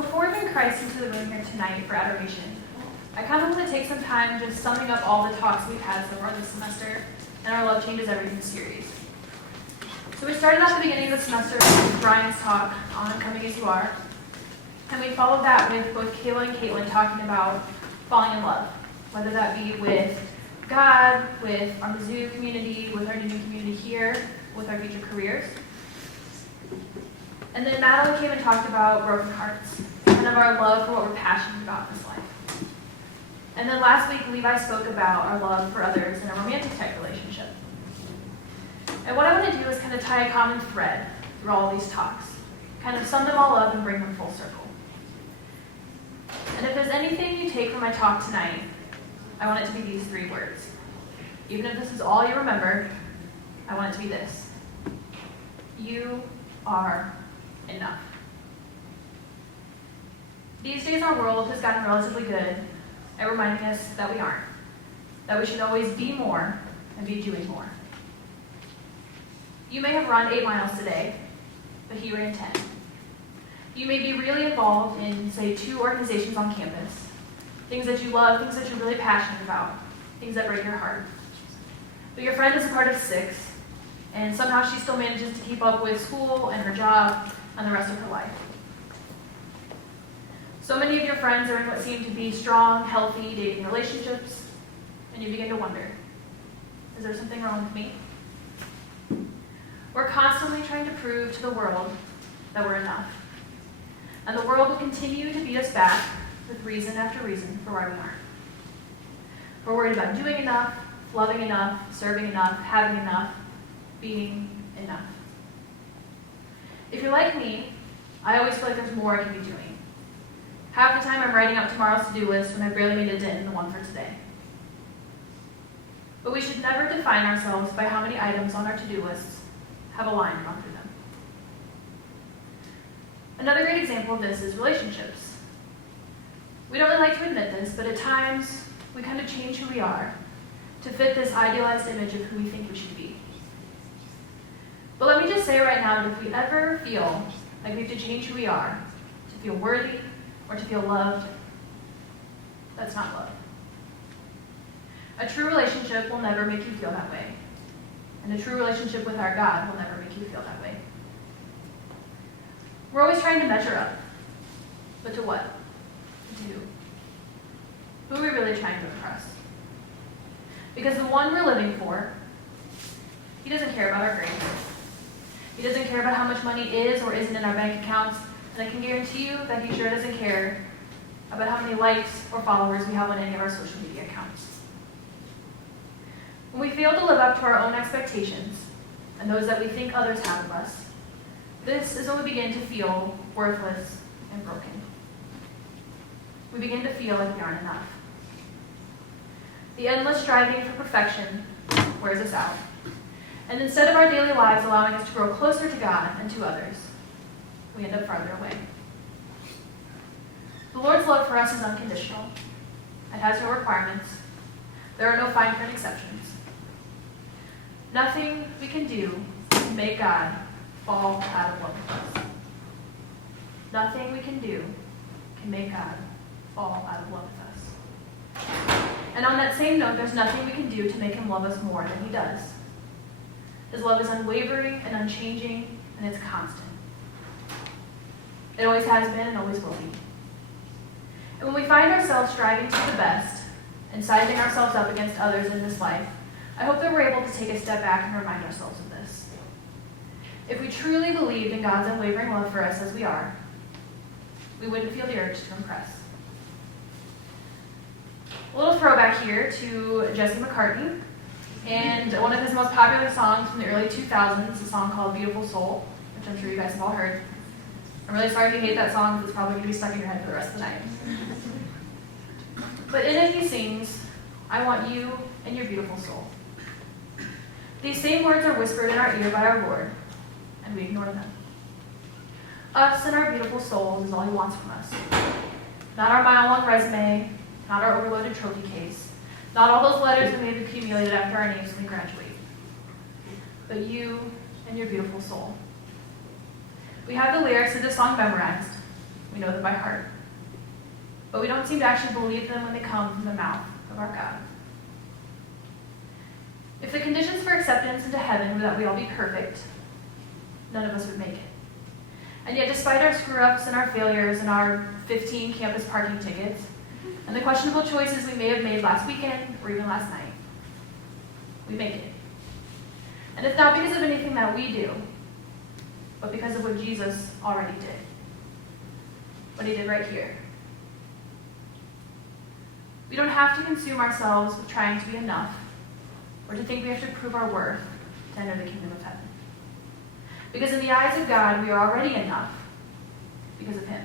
before we bring Christ into the room here tonight for Adoration, I kind of want to take some time just summing up all the talks we've had so far this semester and our Love Changes Everything series. So we started at the beginning of the semester with Brian's talk on Coming As You Are, and we followed that with both Kayla and Caitlin talking about falling in love, whether that be with God, with our Mizzou community, with our new community here, with our future careers. And then Madeline came and talked about broken hearts, and of our love for what we're passionate about in this life. And then last week, Levi spoke about our love for others in a romantic type relationship. And what I want to do is kind of tie a common thread through all these talks, kind of sum them all up and bring them full circle. And if there's anything you take from my talk tonight, I want it to be these 3 words. Even if this is all you remember, I want it to be this. You are enough. These days our world has gotten relatively good at reminding us that we aren't, that we should always be more and be doing more. You may have run 8 miles today, but he ran 10. You may be really involved in, say, 2 organizations on campus, things that you love, things that you're really passionate about, things that break your heart. But your friend is a part of 6, and somehow she still manages to keep up with school and her job and the rest of her life. So many of your friends are in what seem to be strong, healthy dating relationships, and you begin to wonder, is there something wrong with me? We're constantly trying to prove to the world that we're enough. And the world will continue to beat us back with reason after reason for why we aren't. We're worried about doing enough, loving enough, serving enough, having enough, being enough. If you're like me, I always feel like there's more I can be doing. Half the time I'm writing out tomorrow's to-do list when I barely made a dent in the one for today. But we should never define ourselves by how many items on our to-do lists have a line run through them. Another great example of this is relationships. We don't really like to admit this, but at times we kind of change who we are to fit this idealized image of who we think we should be. But let me just say right now that if we ever feel like we have to change who we are to feel worthy or to feel loved, that's not love. A true relationship will never make you feel that way. And a true relationship with our God will never make you feel that way. We're always trying to measure up. But to what? To who? Who are we really trying to impress? Because the one we're living for, he doesn't care about our grades. He doesn't care about how much money is or isn't in our bank accounts, and I can guarantee you that he sure doesn't care about how many likes or followers we have on any of our social media accounts. When we fail to live up to our own expectations and those that we think others have of us, this is when we begin to feel worthless and broken. We begin to feel like we aren't enough. The endless striving for perfection wears us out. And instead of our daily lives allowing us to grow closer to God and to others, we end up farther away. The Lord's love for us is unconditional. It has no requirements. There are no fine print exceptions. Nothing we can do can make God fall out of love with us. Nothing we can do can make God fall out of love with us. And on that same note, there's nothing we can do to make him love us more than he does. His love is unwavering and unchanging, and it's constant. It always has been and always will be. And when we find ourselves striving to be the best and sizing ourselves up against others in this life, I hope that we're able to take a step back and remind ourselves of this. If we truly believed in God's unwavering love for us as we are, we wouldn't feel the urge to impress. A little throwback here to Jesse McCartney and one of his most popular songs from the early 2000s, a song called Beautiful Soul, which I'm sure you guys have all heard. I'm really sorry if you hate that song, because it's probably going to be stuck in your head for the rest of the night. But in it he sings, I want you and your beautiful soul. These same words are whispered in our ear by our Lord, and we ignore them. Us and our beautiful souls is all he wants from us. Not our mile-long resume, not our overloaded trophy case, not all those letters that we have accumulated after our names when we graduate, but you and your beautiful soul. We have the lyrics of this song memorized, We know them by heart. But we don't seem to actually believe them when they come from the mouth of our God. If the conditions for acceptance into heaven were that we all be perfect, none of us would make it. And yet, despite our screw-ups and our failures and our 15 campus parking tickets, and the questionable choices we may have made last weekend or even last night, we make it. And it's not because of anything that we do, but because of what Jesus already did. What he did right here. We don't have to consume ourselves with trying to be enough, or to think we have to prove our worth to enter the kingdom of heaven. Because in the eyes of God, we are already enough because of him.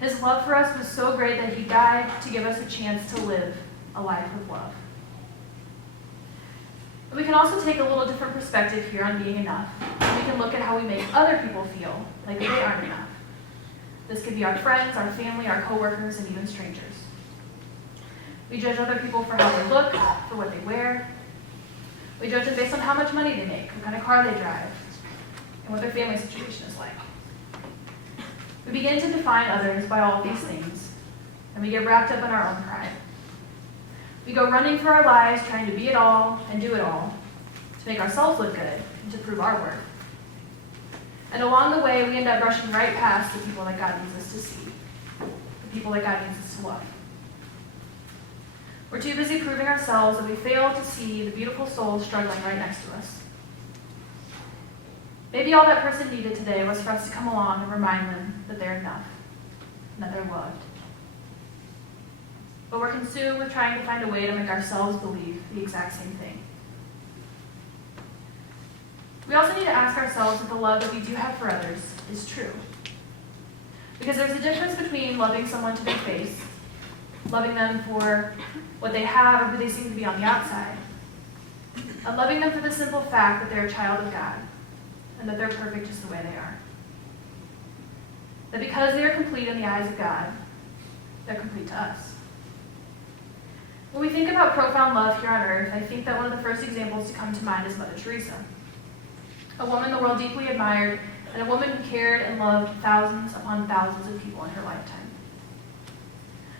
His love for us was so great that he died to give us a chance to live a life of love. And we can also take a little different perspective here on being enough. And we can look at how we make other people feel like they aren't enough. This could be our friends, our family, our coworkers, and even strangers. We judge other people for how they look, for what they wear. We judge them based on how much money they make, what kind of car they drive, and what their family situation is like. We begin to define others by all these things, and we get wrapped up in our own pride. We go running through our lives trying to be it all and do it all, to make ourselves look good and to prove our worth. And along the way, we end up brushing right past the people that God needs us to see, the people that God needs us to love. We're too busy proving ourselves that we fail to see the beautiful souls struggling right next to us. Maybe all that person needed today was for us to come along and remind them that they're enough and that they're loved. But we're consumed with trying to find a way to make ourselves believe the exact same thing. We also need to ask ourselves if the love that we do have for others is true. Because there's a difference between loving someone to their face, loving them for what they have or who they seem to be on the outside, and loving them for the simple fact that they're a child of God and that they're perfect just the way they are. That because they are complete in the eyes of God, they're complete to us. When we think about profound love here on earth, I think that one of the first examples to come to mind is Mother Teresa, a woman the world deeply admired and a woman who cared and loved thousands upon thousands of people in her lifetime.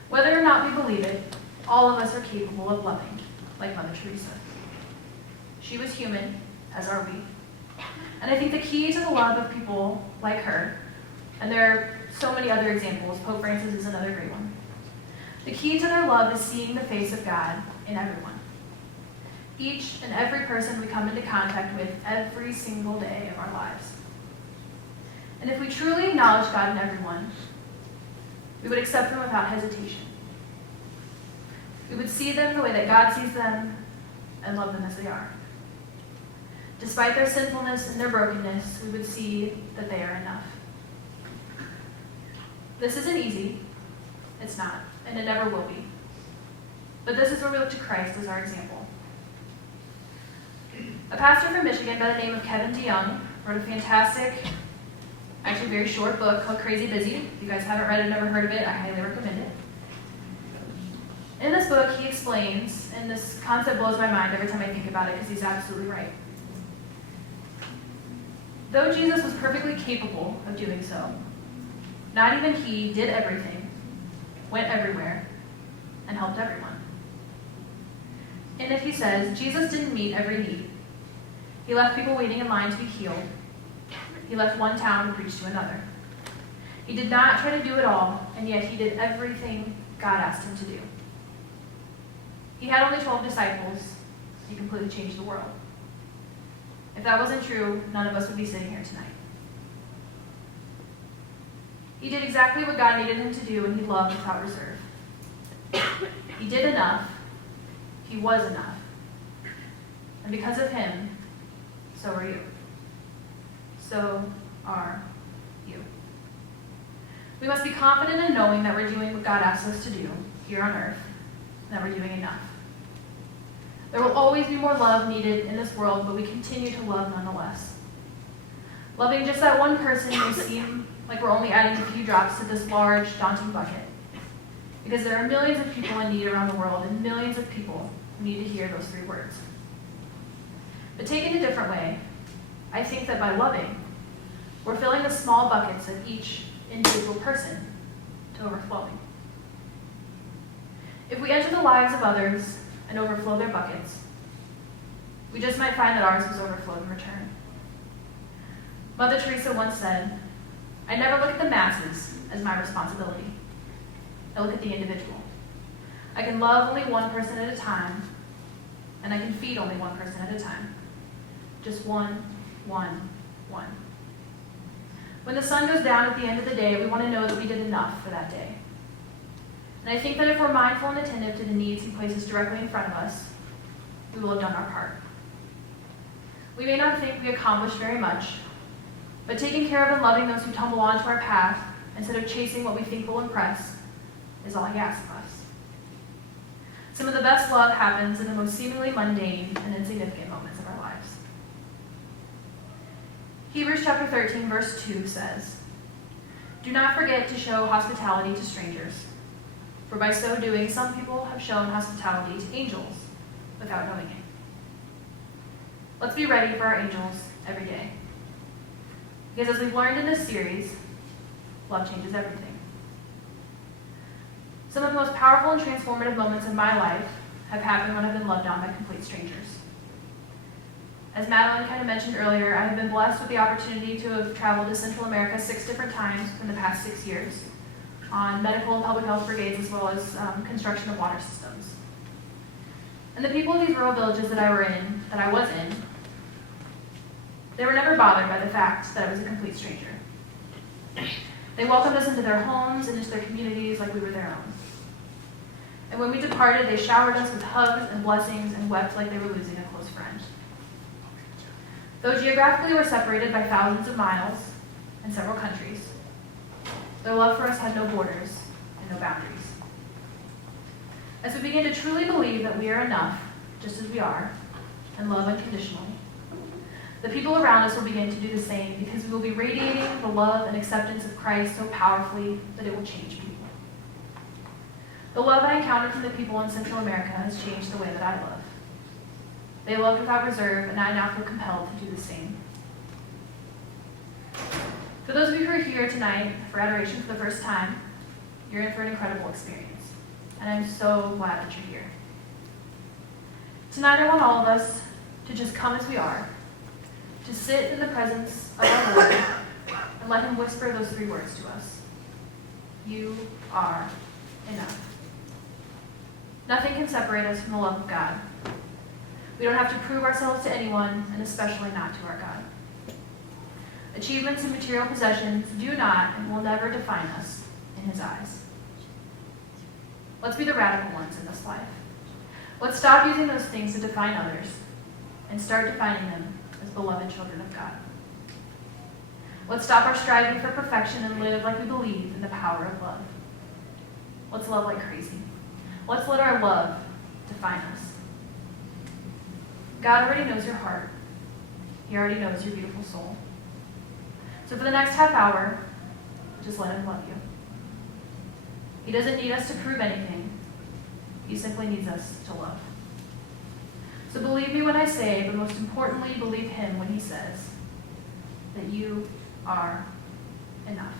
Whether or not we believe it, all of us are capable of loving like Mother Teresa. She was human, as are we. And I think the key to the love of people like her, and there are so many other examples, Pope Francis is another great one. The key to their love is seeing the face of God in everyone. Each and every person we come into contact with every single day of our lives. And if we truly acknowledge God in everyone, we would accept them without hesitation. We would see them the way that God sees them and love them as they are. Despite their sinfulness and their brokenness, we would see that they are enough. This isn't easy. It's not, and it never will be. But this is where we look to Christ as our example. A pastor from Michigan by the name of Kevin DeYoung wrote a fantastic, actually very short book called Crazy Busy. If you guys haven't read it, never heard of it, I highly recommend it. In this book, he explains, and this concept blows my mind every time I think about it because he's absolutely right. Though Jesus was perfectly capable of doing so, not even he did everything, went everywhere, and helped everyone. And if he says, Jesus didn't meet every need. He left people waiting in line to be healed. He left one town to preach to another. He did not try to do it all, and yet he did everything God asked him to do. He had only 12 disciples. He completely changed the world. If that wasn't true, none of us would be sitting here tonight. He did exactly what God needed him to do, and he loved without reserve. He did enough. He was enough. And because of him, so are you. So are you. We must be confident in knowing that we're doing what God asks us to do here on earth, and that we're doing enough. There will always be more love needed in this world, but we continue to love nonetheless. Loving just that one person may seem like we're only adding a few drops to this large, daunting bucket, because there are millions of people in need around the world, and millions of people who need to hear those 3 words. But taken a different way, I think that by loving, we're filling the small buckets of each individual person to overflowing. If we enter the lives of others and overflow their buckets, we just might find that ours was overflowed in return. Mother Teresa once said, "I never look at the masses as my responsibility. I look at the individual. I can love only one person at a time, and I can feed only one person at a time. Just one. When the sun goes down at the end of the day, we want to know that we did enough for that day. And I think that if we're mindful and attentive to the needs He places directly in front of us, we will have done our part. We may not think we accomplished very much, but taking care of and loving those who tumble onto our path instead of chasing what we think will impress is all He asks of us. Some of the best love happens in the most seemingly mundane and insignificant moments of our lives. Hebrews chapter 13, verse 2 says, "Do not forget to show hospitality to strangers, for by so doing some people have shown hospitality to angels without knowing it." Let's be ready for our angels every day. Because as we've learned in this series, love changes everything. Some of the most powerful and transformative moments in my life have happened when I've been loved on by complete strangers. As Madeline kind of mentioned earlier, I have been blessed with the opportunity to have traveled to Central America 6 different times in the past 6 years on medical and public health brigades as well as construction of water systems. And the people of these rural villages that I was in, they were never bothered by the fact that I was a complete stranger. They welcomed us into their homes and into their communities like we were their own. And when we departed, they showered us with hugs and blessings and wept like they were losing a close friend. Though geographically we're separated by thousands of miles and several countries, their love for us had no borders and no boundaries. As we begin to truly believe that we are enough, just as we are, and love unconditionally, the people around us will begin to do the same because we will be radiating the love and acceptance of Christ so powerfully that it will change people. The love I encountered from the people in Central America has changed the way that I love. They loved without reserve, and I now feel compelled to do the same. For those of you who are here tonight for Adoration for the first time, you're in for an incredible experience, and I'm so glad that you're here. Tonight I want all of us to just come as we are, to sit in the presence of our Lord and let Him whisper those 3 words to us. You are enough. Nothing can separate us from the love of God. We don't have to prove ourselves to anyone, and especially not to our God. Achievements and material possessions do not and will never define us in His eyes. Let's be the radical ones in this life. Let's stop using those things to define others and start defining them as beloved children of God. Let's stop our striving for perfection and live like we believe in the power of love. Let's love like crazy. Let's let our love define us. God already knows your heart. He already knows your beautiful soul. So for the next half hour, just let Him love you. He doesn't need us to prove anything. He simply needs us to love. So believe me when I say, but most importantly, believe Him when He says that you are enough.